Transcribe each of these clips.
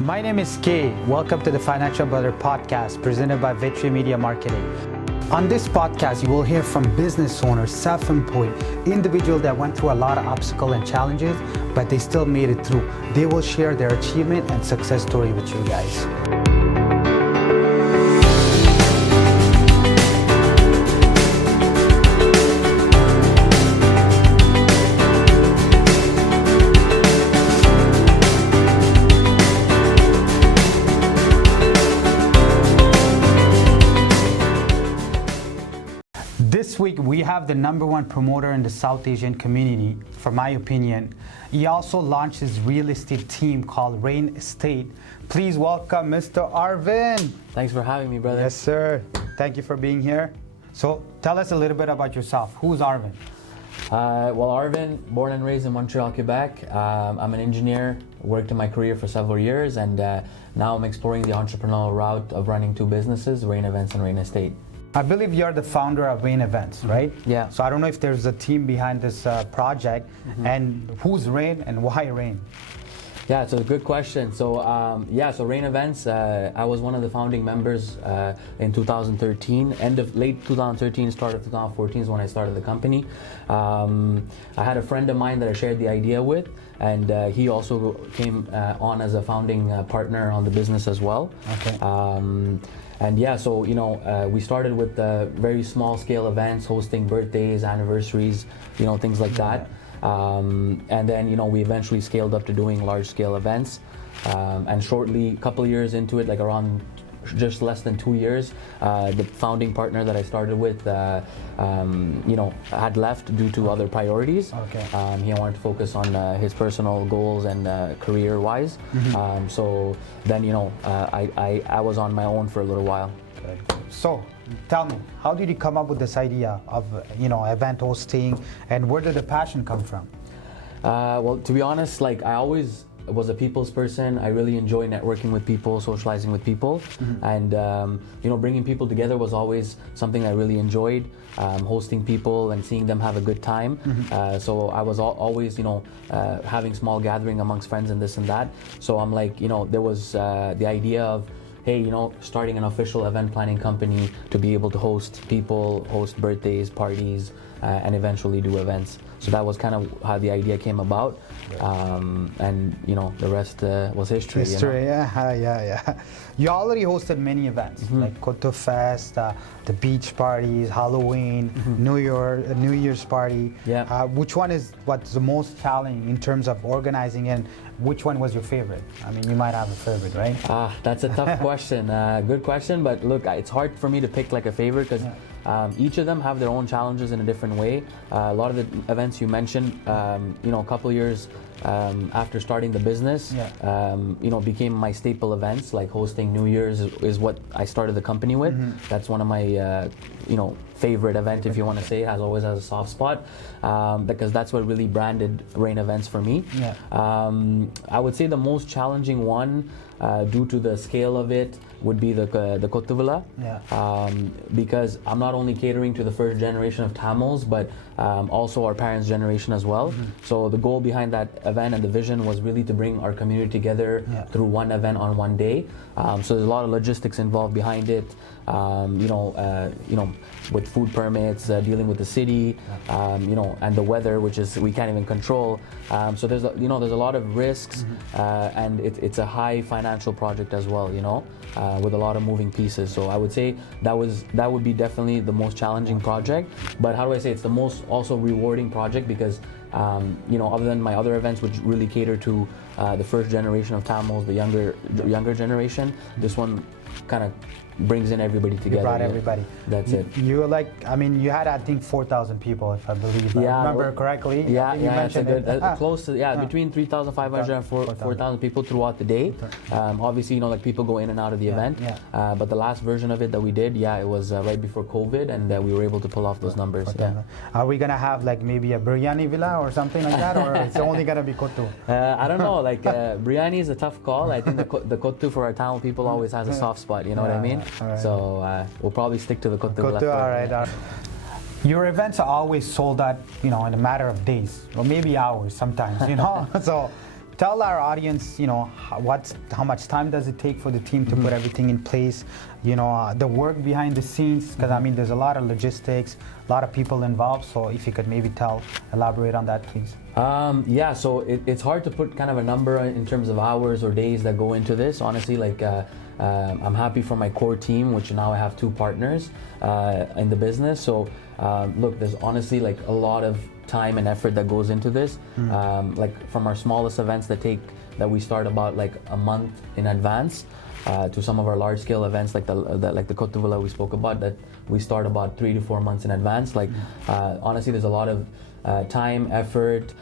My name is Kay. Welcome to the Financial Brother podcast presented by Vitri Media Marketing. On this podcast, you will hear from business owners, self-employed, individuals that went through a lot of obstacles and challenges, but they still made it through. They will share their achievement and success story with you guys. This week, we have the #1 promoter in the South Asian community, for my opinion. He also launched his real estate team called Rain Estate. Please welcome Mr. Arvind. Thanks for having me, brother. Yes, sir. Thank you for being here. So tell us a little bit about yourself. Who's Arvind? Well, Arvind, born and raised in Montreal, Quebec. I'm an engineer, worked in my career for several years, and now I'm exploring the entrepreneurial route of running two businesses, Rain Events and Rain Estate. I believe you're the founder of Rain Events, right? Yeah. So I don't know if there's a team behind this project, and who's Rain and why Rain? Yeah, it's a good question. So so Rain Events, I was one of the founding members in 2013. Late 2013, start of 2014 is when I started the company. I had a friend of mine that I shared the idea with, and he also came on as a founding partner on the business as well. Okay. We started with very small scale events, hosting birthdays, anniversaries, things like that. And then, we eventually scaled up to doing large scale events. And shortly, a couple of years into it, like around just less than 2 years, the founding partner that I started with, had left due to other priorities. Okay. He wanted to focus on his personal goals and career-wise. So then, I was on my own for a little while. So tell me, how did you come up with this idea of, event hosting, and where did the passion come from? Well, to be honest, I always was a people's person. I really enjoy networking with people, socializing with people, and bringing people together was always something I really enjoyed. Hosting people and seeing them have a good time. So I was always, having small gathering amongst friends and this and that. So I'm like, there was the idea of, hey, starting an official event planning company to be able to host people, host birthdays, parties, and eventually do events. So that was kind of how the idea came about, and the rest was history. Yeah. You already hosted many events like Koto Fest, the beach parties, Halloween, New Year's party. Yeah. Which one is what's the most challenging in terms of organizing, and which one was your favorite? I mean, you might have a favorite, right? That's a tough question. Good question, but look, it's hard for me to pick a favorite because. Each of them have their own challenges in a different way. A lot of the events you mentioned, a couple years after starting the business, became my staple events. Like hosting New Year's is what I started the company with. That's one of my, favorite event, if you want to say. It always has a soft spot because that's what really branded Rain Events for me. Yeah. I would say the most challenging one, due to the scale of it, would be the Kotuvela. Yeah. Because I'm not only catering to the first generation of Tamils, but also our parents' generation as well. So the goal behind that event and the vision was really to bring our community together through one event on one day. So there's a lot of logistics involved behind it. With food permits, dealing with the city, and the weather, which is we can't even control. So there's a lot of risks, and it's a high financial project as well, with a lot of moving pieces. So I would say that would be definitely the most challenging project. But how do I say it's the most also rewarding project because other than my other events, which really cater to the first generation of Tamils, the younger generation, this one kind of brings in everybody together. You brought everybody. That's it. You were you had I think 4,000 people, if I believe. I remember correctly. Yeah, you mentioned it's a good, close to between 3,500 and 4,000 people throughout the day. Obviously, people go in and out of the event. Yeah. But the last version of it that we did, it was right before COVID, and we were able to pull off those numbers. Yeah. Are we gonna have maybe a biryani villa or something like that, or it's only gonna be kotu? I don't know. Biryani is a tough call. I think the kotu for our Tamil people always has a soft spot. You know what I mean? Right. So we'll probably stick to the kotu. All right. Your events are always sold out, in a matter of days or maybe hours sometimes. So tell our audience, how much time does it take for the team to put everything in place? The work behind the scenes, because I mean, there's a lot of logistics, a lot of people involved. So if you could maybe elaborate on that, please. Yeah, so it's hard to put kind of a number in terms of hours or days that go into this. Honestly, like I'm happy for my core team, which now I have 2 partners in the business. So look, there's honestly like a lot of time and effort that goes into this. Like from our smallest events that we start about like a month in advance, to some of our large scale events like the Cote de Villa we spoke about, that we start about 3 to 4 months in advance. Like honestly, there's a lot of time, effort,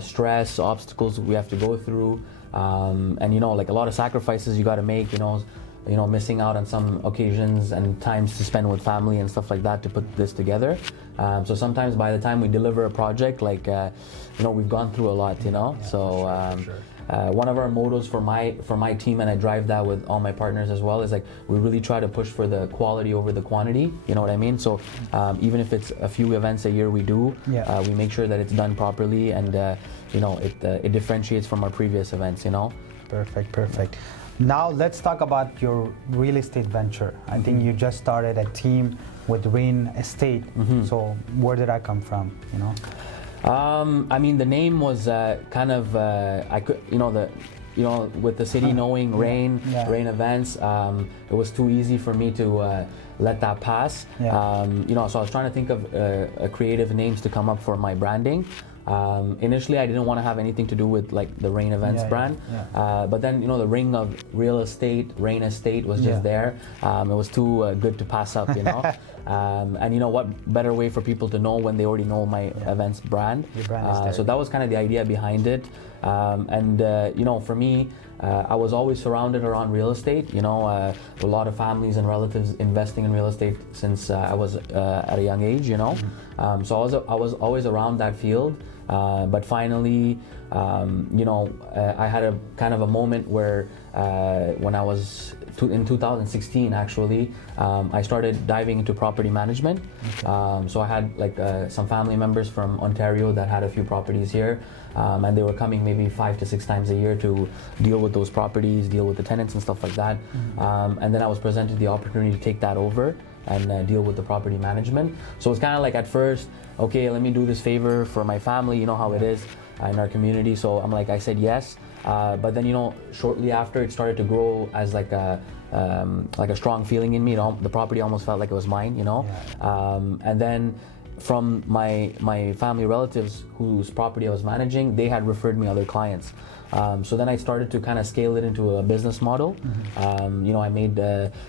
stress, obstacles we have to go through, and like a lot of sacrifices you got to make. Missing out on some occasions and times to spend with family and stuff like that to put this together. So sometimes by the time we deliver a project, like we've gone through a lot. One of our mottos for my team, and I drive that with all my partners as well, is like we really try to push for the quality over the quantity. You know what I mean? So even if it's a few events a year we do, we make sure that it's done properly, and it differentiates from our previous events. Perfect. Now let's talk about your real estate venture. I think you just started a team with Rain Estate. So where did that come from? I mean, the name was kind of with the city knowing Rain Events, it was too easy for me to let that pass. So I was trying to think of creative names to come up for my branding. Initially, I didn't want to have anything to do with like the Rain Events brand, but then the ring of real estate, Rain Estate, was just there. It was too good to pass up, and what better way for people to know when they already know my events brand. Your brand is there. So that was kind of the idea behind it, and for me, I was always surrounded around real estate. A lot of families and relatives investing in real estate since I was at a young age. So I was always around that field. But finally, I had a kind of a moment where when I was in 2016, actually, I started diving into property management. So I had like some family members from Ontario that had a few properties here, and they were coming maybe 5 to 6 times a year to deal with those properties, deal with the tenants and stuff like that. And then I was presented the opportunity to take that over and deal with the property management. So it's kind of like at first, okay, let me do this favor for my family, you know how it is in our community. So I said yes, but then shortly after, it started to grow as like a strong feeling in me. The property almost felt like it was mine, and then from my family relatives whose property I was managing, they had referred me other clients. So then I started to kind of scale it into a business model. I made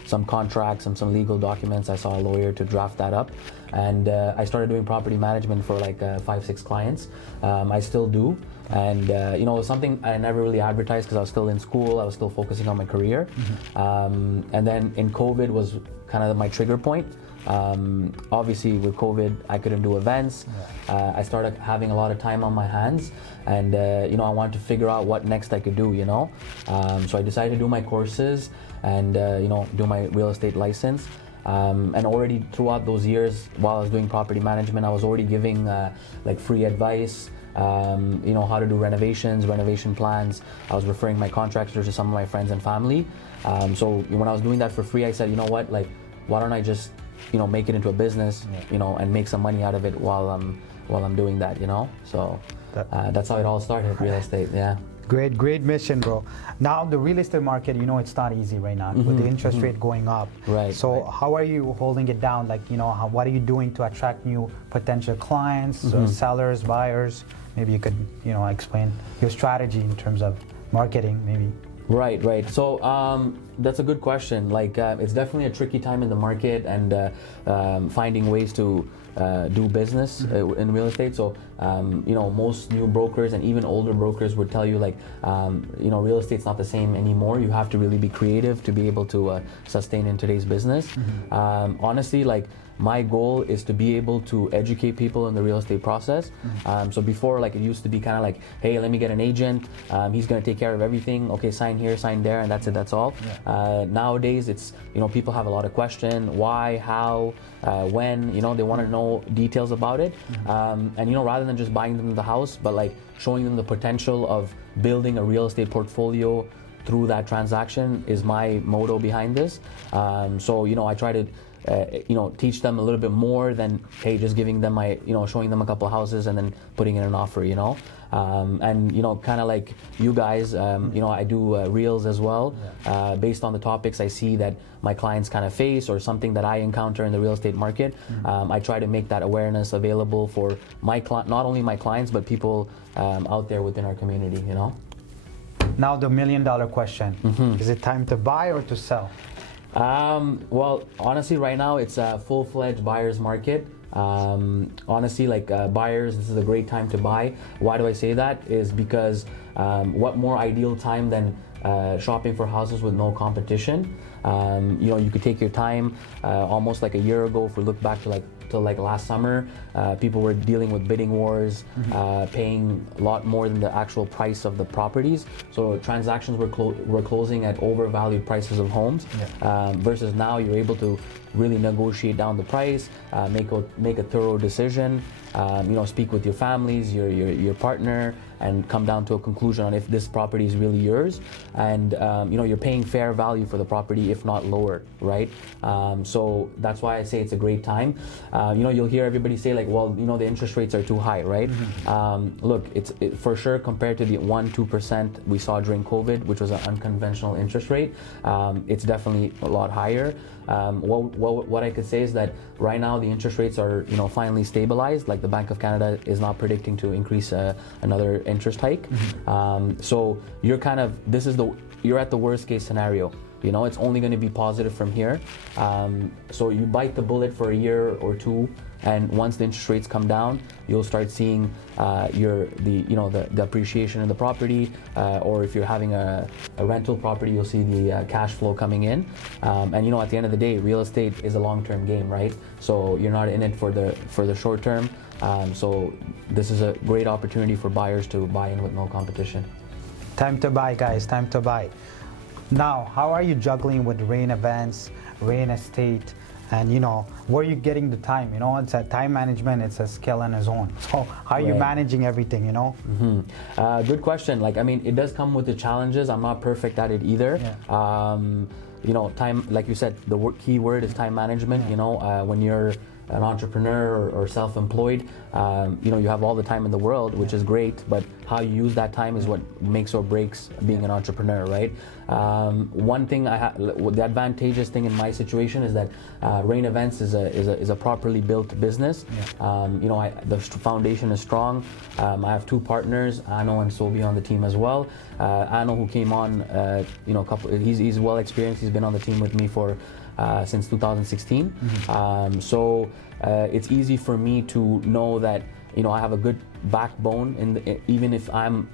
some contracts and some legal documents. I saw a lawyer to draft that up, and I started doing property management for like 5-6 clients. I still do, and it was something I never really advertised because I was still in school. I was still focusing on my career, and then in COVID was kind of my trigger point. Obviously with COVID, I couldn't do events. I started having a lot of time on my hands, and I wanted to figure out what next I could do, so I decided to do my courses and do my real estate license. And already throughout those years while I was doing property management, I was already giving like free advice, how to do renovation plans. I was referring my contractors to some of my friends and family. So when I was doing that for free, I said, why don't I just make it into a business, and make some money out of it while I'm doing that, So that's how it all started, real estate. Yeah. Great mission, bro. Now the real estate market, it's not easy right now with the interest rate going up. Right. So how are you holding it down? Like, what are you doing to attract new potential clients, sellers, buyers? Maybe you could, explain your strategy in terms of marketing, maybe. Right. So that's a good question. Like it's definitely a tricky time in the market, and finding ways to do business in real estate. So most new brokers and even older brokers would tell you like real estate's not the same anymore. You have to really be creative to be able to sustain in today's business. Honestly, like my goal is to be able to educate people in the real estate process. So before, like, it used to be kind of like, hey, let me get an agent, he's going to take care of everything, okay, sign here, sign there, and that's it, that's all. Nowadays it's, people have a lot of questions: why, how, when, they want to know details about it. And rather than just buying them the house, but like showing them the potential of building a real estate portfolio through that transaction is my motto behind this. So I try to teach them a little bit more than, hey, just giving them showing them a couple of houses and then putting in an offer, and kind of like you guys, I do reels as well, based on the topics I see that my clients kind of face or something that I encounter in the real estate market. I try to make that awareness available for not only my clients but people out there within our community. Now the $1 million question: is it time to buy or to sell? Well, honestly, right now it's a full-fledged buyer's market. Honestly, like, buyers, this is a great time to buy. Why do I say that? Is because what more ideal time than shopping for houses with no competition? You could take your time. Almost like a year ago, if we look back to last summer, people were dealing with bidding wars, paying a lot more than the actual price of the properties. So transactions were closing at overvalued prices of homes. Versus now, you're able to really negotiate down the price, make a thorough decision, speak with your families, your partner, and come down to a conclusion on if this property is really yours. And you're paying fair value for the property, if not lower, right? So that's why I say it's a great time. You'll hear everybody say, like, well, the interest rates are too high, right? Look, it's for sure, compared to the 1-2% we saw during COVID, which was an unconventional interest rate, it's definitely a lot higher. What I could say is that right now the interest rates are finally stabilized. Like, the Bank of Canada is not predicting to increase another interest hike. So you're you're at the worst case scenario. It's only going to be positive from here. So you bite the bullet for a year or two, and once the interest rates come down, you'll start seeing the appreciation in the property, or if you're having a rental property, you'll see the cash flow coming in. And at the end of the day, real estate is a long-term game, right? So you're not in it for the short term. So this is a great opportunity for buyers to buy in with no competition. Time to buy, guys. Time to buy. Now, how are you juggling with Rain Events, Rain Estate, and where are you getting the time? It's a time management, it's a skill on its own. So how are you managing everything? Good question. Like, I mean, it does come with the challenges. I'm not perfect at it either. Time, like you said, the key word is time management. When you're an entrepreneur or self-employed, you have all the time in the world, which is great, but how you use that time is what makes or breaks being an entrepreneur, right? One thing the advantageous thing in my situation is that Rain Events is a properly built business. The foundation is strong. I have two partners, Ano and Sobi, on the team as well. Ano, who came on, he's well experienced. He's been on the team with me since 2016. So it's easy for me to know that I have a good backbone even if I'm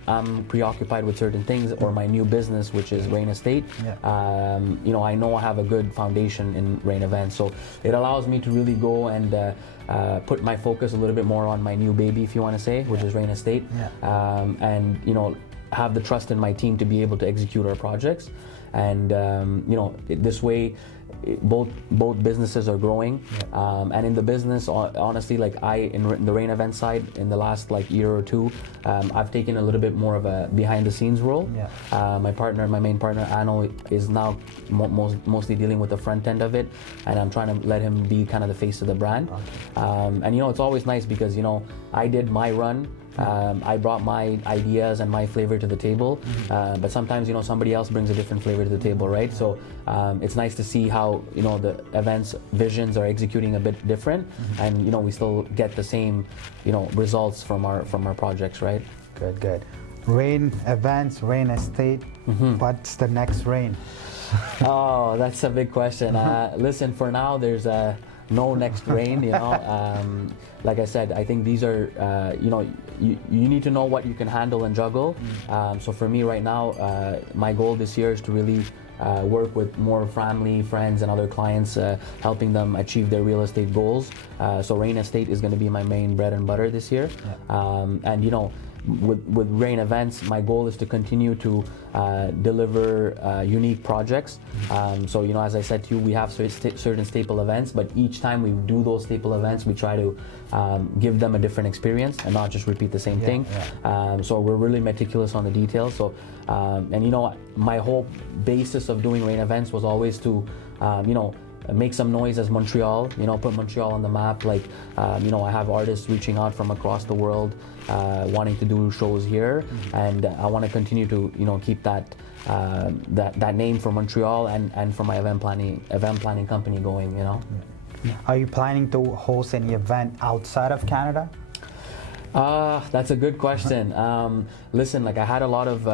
preoccupied with certain things, or my new business, which is Rain Estate. I know I have a good foundation in Rain Events, so it allows me to really go and put my focus a little bit more on my new baby, if you want to say, which is Rain Estate, and have the trust in my team to be able to execute our projects. And this way, both businesses are growing. And in the business, honestly, like, in the Rain Event side, in the last year or two, I've taken a little bit more of a behind the scenes role. My main partner Ano is now mostly dealing with the front end of it, and I'm trying to let him be kind of the face of the brand. And it's always nice because I did my run. I brought my ideas and my flavor to the table, but sometimes somebody else brings a different flavor to the table, right? So it's nice to see how the events visions are executing a bit different, and we still get the same results from our projects, right? Good. Rain Events, Rain Estate. What's the next Rain? Oh, that's a big question. Listen, for now, there's no next Rain. Like I said, I think these are you need to know what you can handle and juggle. So for me right now, my goal this year is to really work with more family, friends, and other clients, helping them achieve their real estate goals. So Rain Estate is going to be my main bread and butter this year. And with Rain Events, my goal is to continue to deliver unique projects. So as I said to you, we have certain staple events, but each time we do those staple events, we try to give them a different experience and not just repeat the same thing. So we're really meticulous on the details. So and my whole basis of doing Rain Events was always to make some noise as Montreal, put Montreal on the map. Like, I have artists reaching out from across the world, wanting to do shows here, and I want to continue to, keep that name for Montreal and for my event planning company going. Are you planning to host any event outside of Canada? That's a good question. Listen, I had a lot of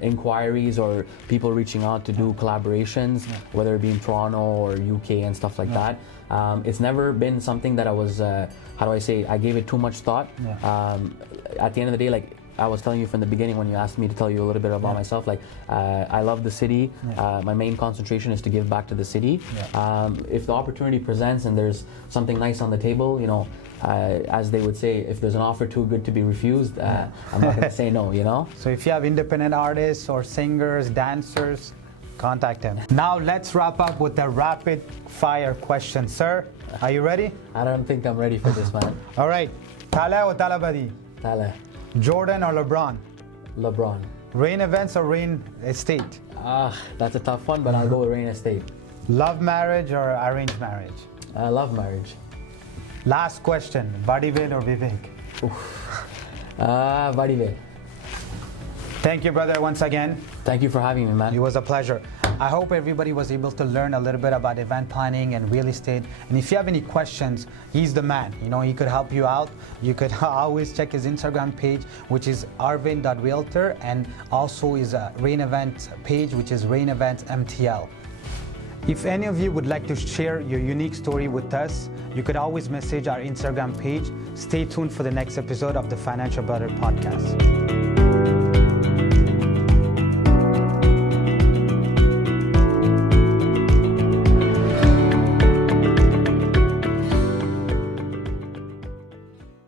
inquiries or people reaching out to do collaborations, whether it be in Toronto or UK and stuff like that. It's never been something that I was, I gave it too much thought. At the end of the day, I was telling you from the beginning when you asked me to tell you a little bit about myself, I love the city. My main concentration is to give back to the city. If the opportunity presents and there's something nice on the table, as they would say, if there's an offer too good to be refused, I'm not going to say no, So if you have independent artists or singers, dancers, contact him. Now let's wrap up with the rapid fire question. Sir, are you ready? I don't think I'm ready for this, man. All right. Tala or Talabadi? Tala. Jordan or LeBron? LeBron. Rain Events or Rain Estate? That's a tough one, but I'll go with Rain Estate. Love marriage or arranged marriage? Love marriage. Last question, Vadivel or Vivek? Vadivel. Thank you, brother, once again. Thank you for having me, man. It was a pleasure. I hope everybody was able to learn a little bit about event planning and real estate. And if you have any questions, he's the man. He could help you out. You could always check his Instagram page, which is arvin.realtor, and also his Rain Events page, which is Rain Events MTL. If any of you would like to share your unique story with us, you could always message our Instagram page. Stay tuned for the next episode of the Financial Brother Podcast.